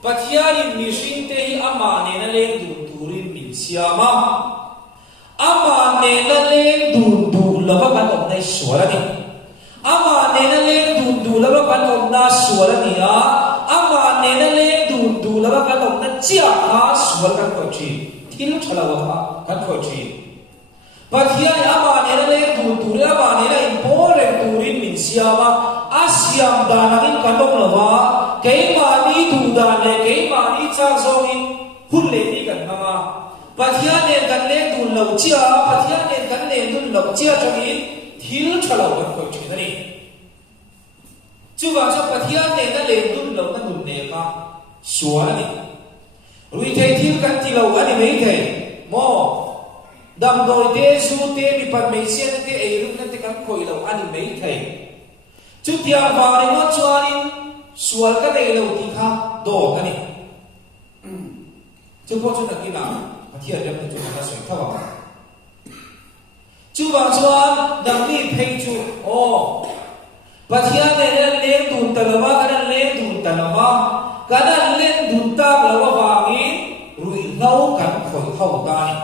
Pathianin mi sing te hi ama ne na leng dun turin min siama ama ne na leng dun du lava kan om nai suala ni ama ne na leng dun du lava kan om na suala ni a ama ne na leng dun du lava kan om na chia ha suala kan ko chi thil chalawa ha kan ko chi Pathian ama ne na leng dun du lava ne na important turin min siama asiam dananin kan om lava cái mà đi thủ đàn này cái mà đi trang song in hôn lễ đi gần mà Pathian nên gần lên thủ lầu chia Pathian nên gần lên thủ lầu chia cho in thiếu cho lầu vẫn còn chuyện này chứ vào cho Pathian nên gần lên thủ lầu nó hôn lễ mà xóa này rồi thầy thiếu gần thì lầu anh mấy thầy mò đầm đồi thế su thế bị bắt mấy xe thế ấy lúcนั้นthì gần khôi lầu anh mấy thầy chứ tiền vào này nó cho anh sual ka nei lo ti kha do ka ni chu ko chu na ki na pathia dem chu na soi thawa chu wa chuan dam ni phei chu o pathia ne le dun talawa ka le dun talawa ka le dun ta lawa wa ngi rui lau kan khoi thau ta ni